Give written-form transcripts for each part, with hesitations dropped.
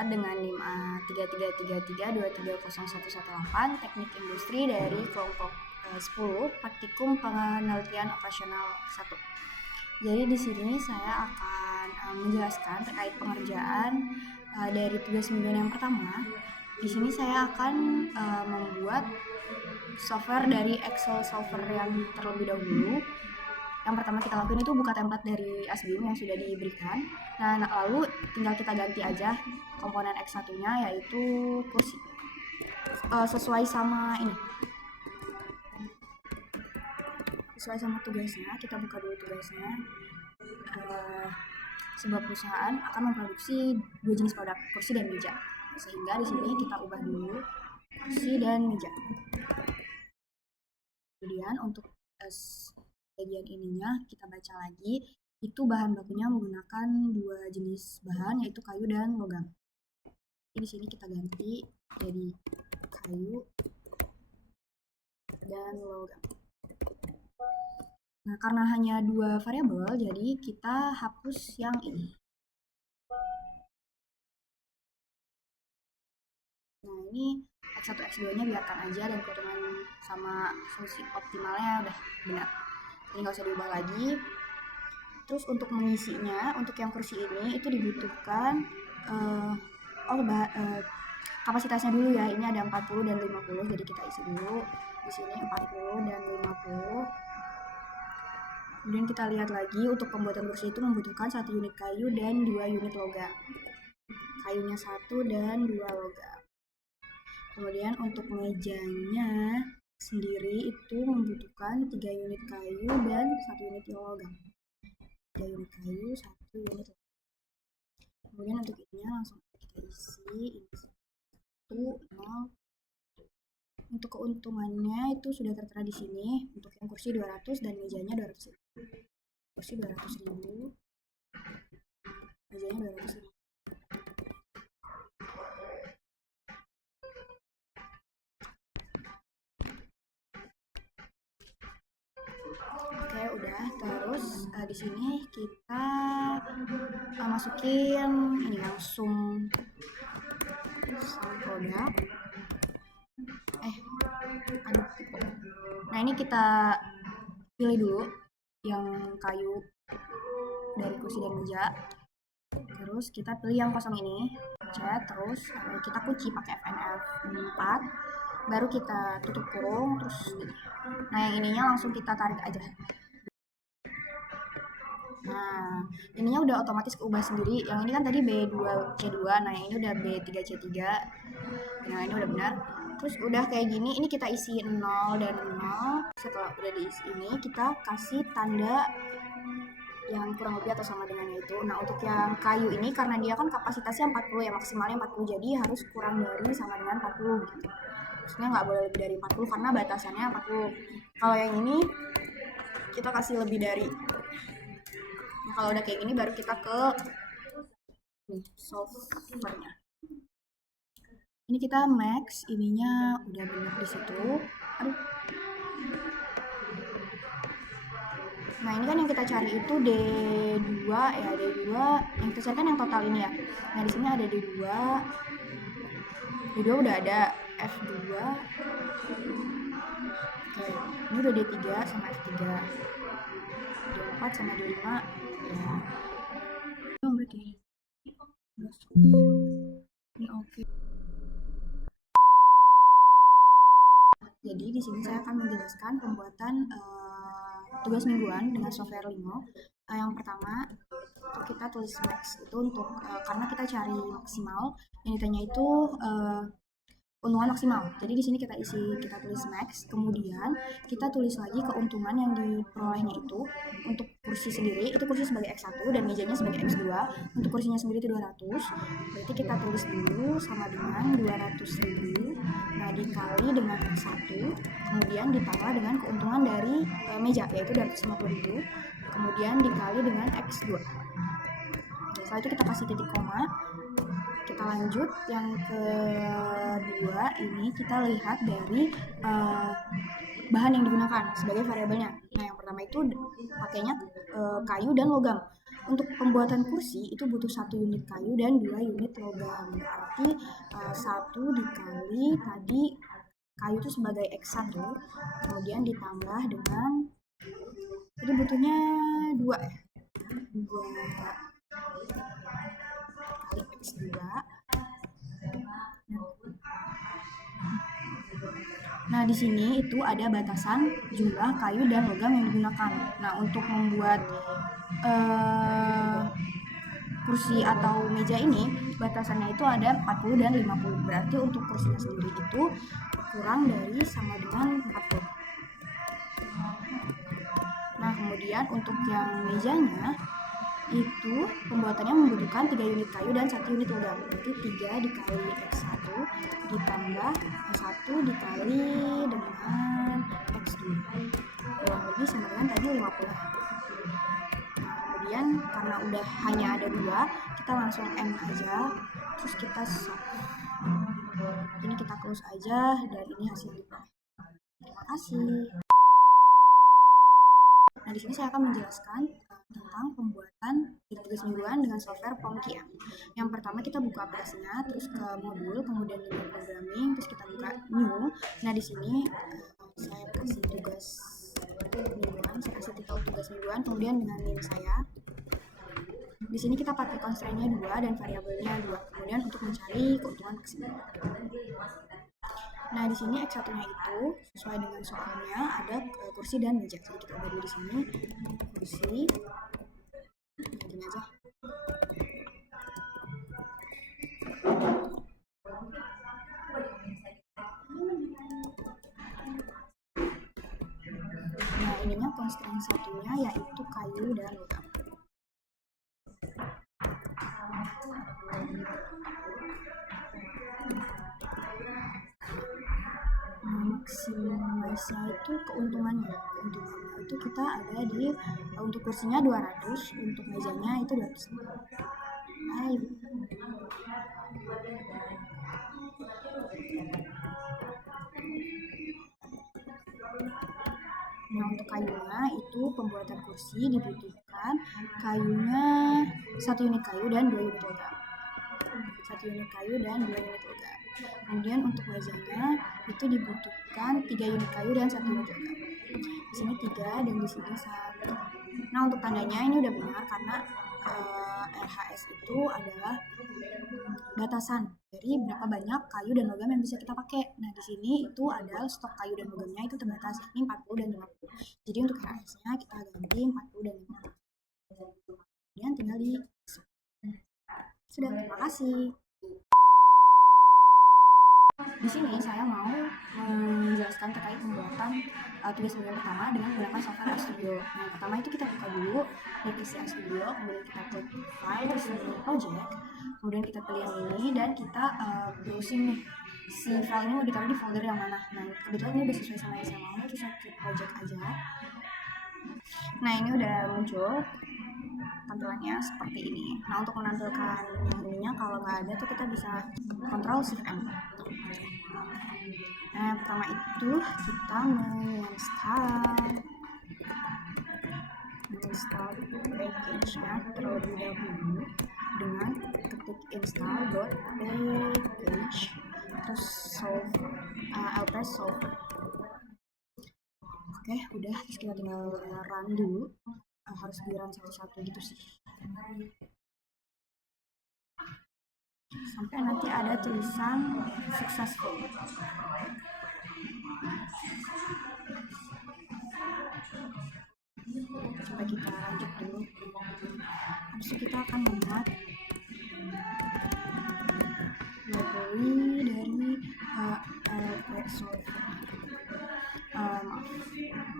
Muhammad dengan NIM A33332301118 Teknik Industri dari kelompok 10 Praktikum Penelitian Operasional 1. Jadi di sini saya akan menjelaskan terkait pengerjaan dari tugas mingguan yang pertama. Di sini saya akan membuat software dari Excel solver yang terlebih dahulu. Yang pertama kita lakuin itu buka template dari Asbim yang sudah diberikan. Nah, lalu tinggal kita ganti aja komponen X1-nya yaitu kursi. Sesuai sama ini. Sesuai sama tugasnya, kita buka dulu tugasnya. Sebuah perusahaan akan memproduksi dua jenis produk, kursi dan meja. Sehingga di sini kita ubah dulu kursi dan meja. Kemudian untuk bagian ininya kita baca lagi, itu bahan bakunya menggunakan dua jenis bahan yaitu kayu dan logam. Jadi di sini kita ganti jadi kayu dan logam. Nah, karena hanya dua variabel, jadi kita hapus yang ini. Nah, ini X1, X2-nya biarkan aja dan keuntungan sama solusi optimalnya udah benar. Ini nggak usah diubah lagi. Terus untuk mengisinya, untuk yang kursi ini itu dibutuhkan kapasitasnya dulu ya. Ini ada 40 dan 50, jadi kita isi dulu. Di sini 40 dan 50. Kemudian kita lihat lagi untuk pembuatan kursi itu membutuhkan 1 unit kayu dan 2 unit logam. Kayunya 1 dan 2 logam. Kemudian untuk mejanya sendiri itu membutuhkan 3 unit kayu dan 1 unit logam. 3 unit kayu, 1 unit logam. Kemudian untuk ininya langsung kita isi, ini 1, 0. Untuk keuntungannya itu sudah tertera di sini. Untuk yang kursi 200 dan mejanya 200.000. Kursi 200.000, mejanya 200.000. Oke, udah. Terus di sini kita masukin ini langsung produk. Nah, ini kita pilih dulu yang kayu dari kursi dan meja. Terus kita pilih yang kosong ini, pencet, terus kita kunci pakai FNF 4. Baru kita tutup kurung, terus nah yang ininya langsung kita tarik aja. Nah, ininya udah otomatis keubah sendiri. Yang ini kan tadi B2C2, nah yang ini udah B3C3. Nah, ini udah benar. Terus udah kayak gini, ini kita isi 0 dan 0. Setelah udah diisi ini, kita kasih tanda yang kurang lebih atau sama dengan itu. Nah, untuk yang kayu ini karena dia kan kapasitasnya 40 ya, maksimalnya 40, jadi harus kurang dari sama dengan 40 gitu. Maksudnya nggak boleh lebih dari 40 karena batasannya 40. Kalau yang ini kita kasih lebih dari. Nah, kalau udah kayak gini baru kita ke solvernya. Ini kita max, ininya udah benar di situ. Aduh. Nah, ini kan yang kita cari itu D2 ya, D2. Yang kita cari kan yang total ini ya. Nah, di sini ada D2. D2 udah ada, F2. Oke, ini udah D3 sama F3. D4 sama D5 ya. Berarti. Ini oke. Jadi di sini saya akan menjelaskan pembuatan tugas mingguan dengan software Lingo. Yang pertama kita tulis max itu untuk karena kita cari maksimal, yang ditanya itu keuntungan maksimal. Jadi di sini kita tulis max, kemudian kita tulis lagi keuntungan yang diperolehnya itu. Untuk kursi sendiri itu kursi sebagai X1 dan mejanya sebagai X2. Untuk kursinya sendiri itu 200. Berarti kita tulis dulu sama dengan 200.000. Nah, dikali dengan X1, kemudian ditambah dengan keuntungan dari meja yaitu 250.000. Kemudian dikali dengan X2. Setelah itu kita kasih titik koma. Kita lanjut yang kedua, ini kita lihat dari bahan yang digunakan sebagai variabelnya. Nah, yang pertama itu pakainya kayu dan logam. Untuk pembuatan kursi itu butuh 1 unit kayu dan 2 unit logam. Berarti 1 dikali tadi kayu itu sebagai X1, kemudian ditambah dengan jadi butuhnya 2 ya. 2 kali X2. Nah, di sini itu ada batasan jumlah kayu dan logam yang digunakan. Nah, untuk membuat kursi atau meja ini, batasannya itu ada 40 dan 50. Berarti untuk kursinya sendiri itu kurang dari sama dengan 40. Nah, kemudian untuk yang mejanya itu pembuatannya membutuhkan 3 unit kayu dan 1 unit logam. Berarti 3 dikali X1 ditambah 1 dikali dengan X2. Kurang lebih sama dengan tadi 50. Nah, kemudian karena udah hanya ada 2, kita langsung M aja. Terus kita save. Ini kita close aja dan ini hasilnya. Terima kasih. Nah, di sini saya akan menjelaskan tentang pembuatan tugas mingguan dengan software POMKI. Yang pertama kita buka aplikasinya, terus ke modul, kemudian dengan programming, terus kita buka new. Nah, di sini saya kasih tugas mingguan, saya kasih titel tugas mingguan, kemudian dengan name saya. Di sini kita pakai constraint-nya 2 dan variabelnya 2. Kemudian untuk mencari keuntungan maksimal. Nah, di sini X1-nya itu sesuai dengan soalnya ada kursi dan meja. Jadi kita ubah dulu di sini kursi. Gini aja. Nah, ininya constraint satunya yaitu kayu dan logam. Maximize-nya itu keuntungannya itu kita ada di untuk kursinya 200, untuk mejanya itu 200. Nah, untuk kayunya itu pembuatan kursi dibutuhkan kayunya 1 unit kayu dan 2 unit logam. 1 unit kayu dan 2 unit logam. Kemudian untuk mejanya itu dibutuhkan 3 unit kayu dan 1 unit logam. Di sini 3 dan di sini 1. Nah, untuk tandanya ini udah benar karena RHS itu adalah batasan dari berapa banyak kayu dan logam yang bisa kita pakai. Nah, di sini itu ada stok kayu dan logamnya itu terbatas, yakni 40 dan 50. Jadi untuk RHS-nya kita ganti 40 dan 50. Kemudian tinggal di sudah, terima kasih. Di sini saya mau menjelaskan terkait pembuatan tugas mingguan pertama dengan menggunakan software RStudio. Nah, yang pertama itu kita buka dulu aplikasi RStudio, kemudian kita klik file, terus pilih project, kemudian kita pilih yang ini dan kita browsing nih si file ini mau ditaruh di folder yang mana. Nah, kebetulan ini udah sesuai sama yang saya mau, terus saya klik project aja. Nah, ini udah muncul tampilannya seperti ini. Nah, untuk menampilkan yang ininya kalau nggak ada tuh kita bisa Ctrl Shift M. Nah, pertama itu kita menginstal package-nya terlebih dahulu dengan ketik install.package terus ls solver. Oke, udah, terus kita tinggal run dulu. Harus di run satu-satu gitu sih sampai nanti ada tulisan successful. Coba kita lanjut dulu. Habis itu kita akan membuat library dari LP solver.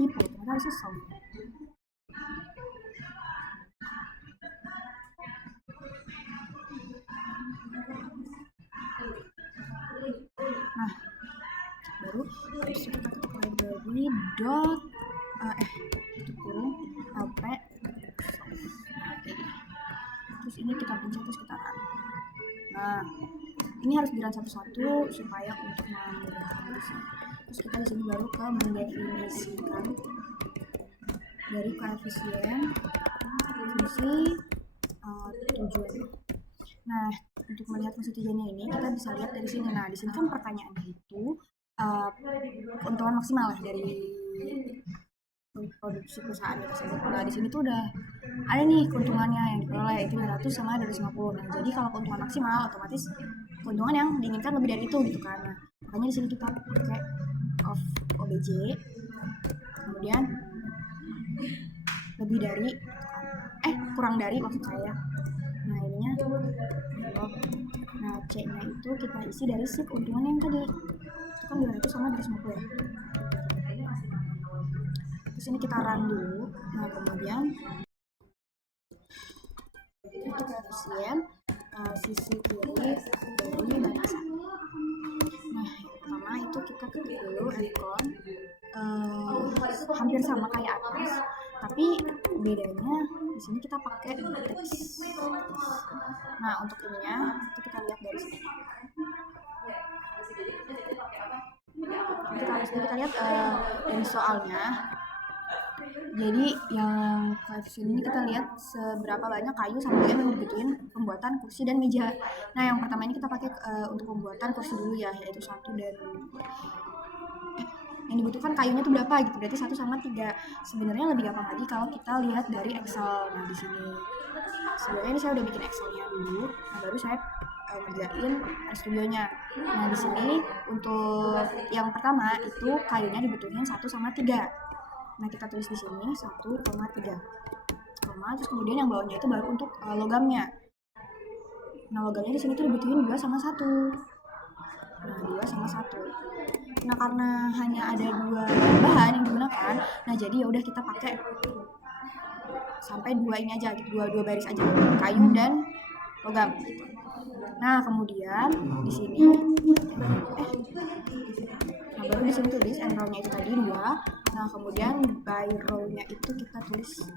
Tipe ternyata harusnya solver. Nah, baru habis itu kita ketik library dot lp. Terus ini kita pencet, terus kita run. Nah, ini harus di run satu-satu supaya untuk memudahkan sih. Terus kita di sini baru ke mendefinisikan dari koefisien fungsi tujuan. Nah, untuk melihat fungsi tujuannya ini kita bisa lihat dari sini. Nah, di sini kan pertanyaannya itu keuntungan maksimal ya dari produksi perusahaan tersebut. Nah, di sini tuh udah ada nih keuntungannya yang diperoleh itu 200 sama 250. Nah, jadi kalau keuntungan maksimal otomatis keuntungan yang diinginkan lebih dari itu gitu kan. Nah, makanya di sini kita pakai of OBJ, kemudian lebih dari kurang dari maksud saya. Nah, ininya nah C-nya itu kita isi dari si keuntungan yang tadi itu kan 200 sama 250 ya. Terus ini kita run dulu. Nah, kemudian itu koefisien sisi kiri dari batasan. Nah, yang pertama itu kita ketik dulu Fcon hampir sama kayak atas, tapi bedanya di sini kita pakai teks. Nah, untuk ininya itu kita lihat dari sini. Kita lihat dari soalnya. Jadi yang koefisien ini kita lihat seberapa banyak kayu sama logam yang dibutuhin pembuatan kursi dan meja. Nah, yang pertama ini kita pakai untuk pembuatan kursi dulu ya, yaitu 1 dan yang dibutuhkan kayunya itu berapa gitu, berarti 1 sama 3. Sebenarnya lebih gampang lagi kalau kita lihat dari Excel. Nah, di sini sebenarnya ini saya udah bikin Excelnya dulu, nah baru saya ngerjain studionya. Nah, di sini untuk yang pertama itu kayunya dibutuhin 1 sama 3. Nah, kita tulis di sini 1,3. Terus kemudian yang bawahnya itu baru untuk logamnya. Nah, logamnya di sini tuh dibutuhin 2 sama 1. Nah, 2 sama 1. Nah, karena hanya ada 2 bahan yang digunakan, nah jadi ya udah kita pakai sampai 2 ini aja gitu, 2 baris aja, kayu dan logam. Nah, kemudian di sini nah baru di sini tulis and row-nya itu tadi 2. Nah, kemudian by row-nya itu kita tulis.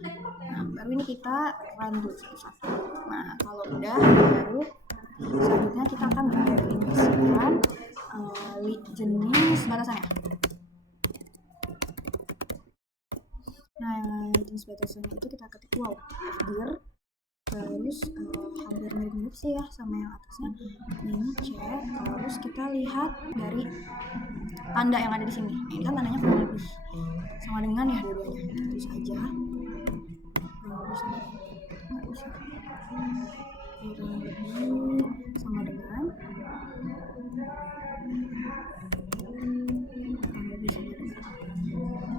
Nah, baru ini kita run dulu satu-satu. Nah, kalau udah baru selanjutnya kita akan mendefinisikan jenis batasannya. Nah, jenis batasannya itu kita ketik wow dir, terus hampir mirip-mirip sih ya sama yang atasnya. Ini cek, terus kita lihat dari tanda yang ada di sini. Nah, ini kan tandanya kurang lebih sama dengan ya dua-duanya. Terus aja kurang lebih sama dengan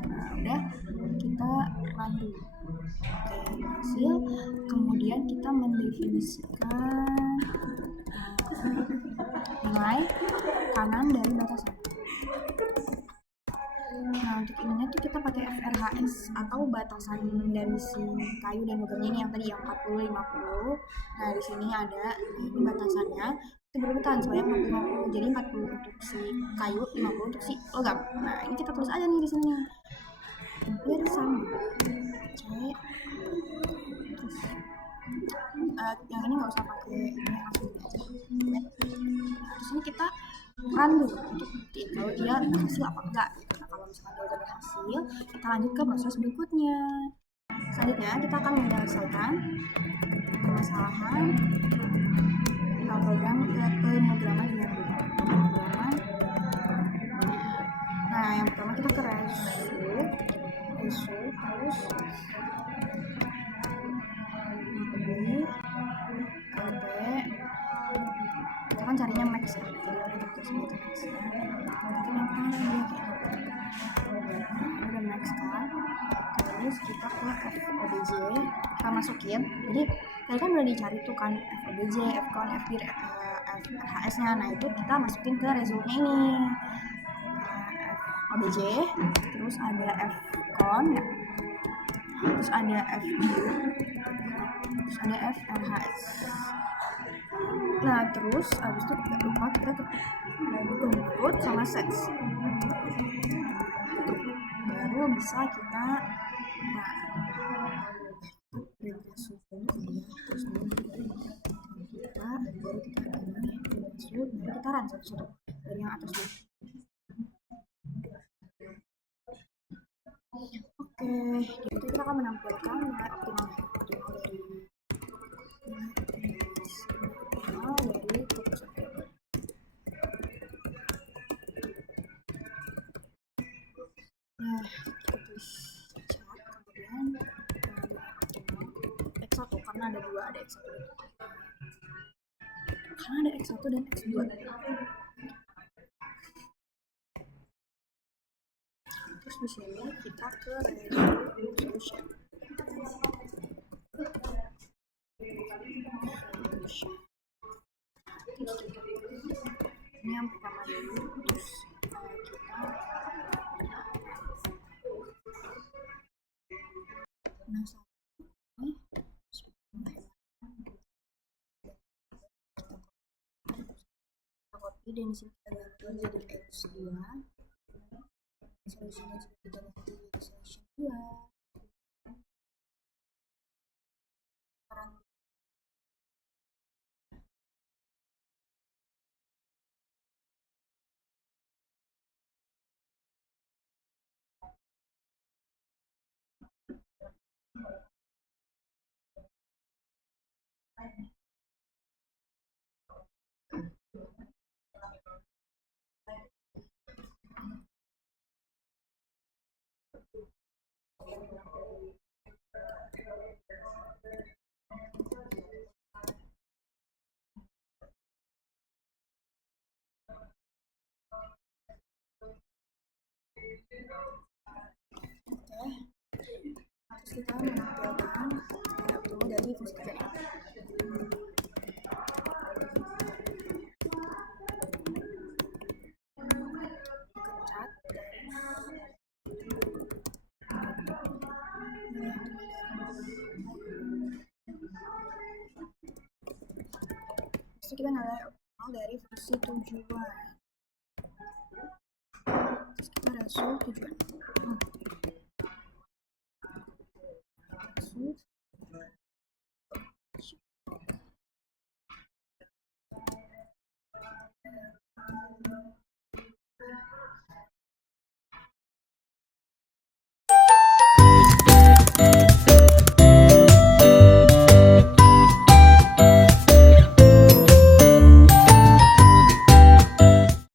nah, udah kita run dulu. Oke, hasil. Kemudian kita mendefinisikan nilai kanan dari batasan. Nah, untuk ininya tuh kita pakai FRHS atau batasan dari si kayu dan logamnya ini yang tadi yang 40 50. Nah, di sini ada ini batasannya itu berurutan sebanyak 40 50. Jadi 40 untuk si kayu, 50 untuk si logam. Nah, ini kita tulis aja nih di sini. Biar sama. Cek. Terus yang ini nggak usah pakai ini, langsung aja. Terus ini kita run dulu untuk buktiin kalau dia berhasil apa enggak. Nah, kalau misalnya dia udah berhasil, kita lanjut ke proses berikutnya. Selanjutnya kita akan menyelesaikan permasalahan program pemrograman dengan pemrograman. Nah, yang pertama kita ke result terus kita kan carinya max ya, jadi kita tulis max. Kenapa dia kayak gitu? Udah max kan, terus kita ke FOBJ kita masukin. Jadi tadi kan udah dicari tuh kan FOBJ, Fcon, FDIR, FHS nya. Nah, itu kita masukin ke resultnya ini OBJ, terus ada Fcon ya, terus ada FDIR, terus ada FRHS. Nah, terus abis itu tidak lupa kita ketik sama sets, baru bisa kita terus kita baru kita run satu-satu dari yang atas dulu. Oke, di situ kita akan menampilkan nilai optimal dari keputusan variabel. Nah, kita tulis cat, kemudian X1 karena ada dua, ada X1 karena ada X1 dan X2. Terus di sini kita ke resolution. Ini yang pertama dulu, terus kita ini kita copy dan disini kita ganti jadi X2, resolusinya juga kita ganti jadi resolution 2. Terus kita menampilkan optimal dari fungsi kerja Terus kita nilai optimal dari fungsi tujuan. Terus kita rasio tujuan. Rasio